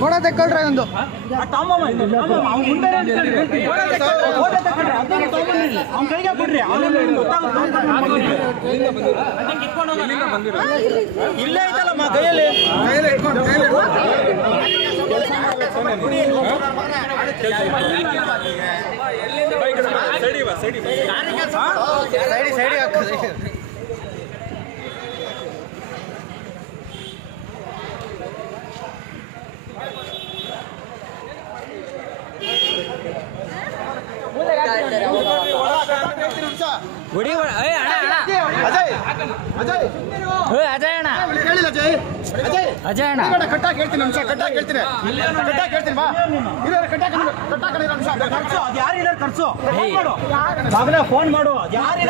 ಕೊಡ ತೆಕ್ಕೊಳ್ರಿ ಒಂದು ಇಲ್ಲೇ ಐತಲ್ಲಮ್ಮ ಕೈಯಲ್ಲಿ ಸೈಡಿ ಹಾಕೋದು ಅಜಯ್ ಅಣ್ಣ ಕಟ್ಟಾಕ್ ಹೇಳ್ತೀನಿ ನಿಮಿಷ ಕಟ್ಟಾಕ್ ಹೇಳ್ತೀನಿ ಬಾ ಯಾರು ಖರ್ಚು ಫೋನ್ ಮಾಡು ಯಾರು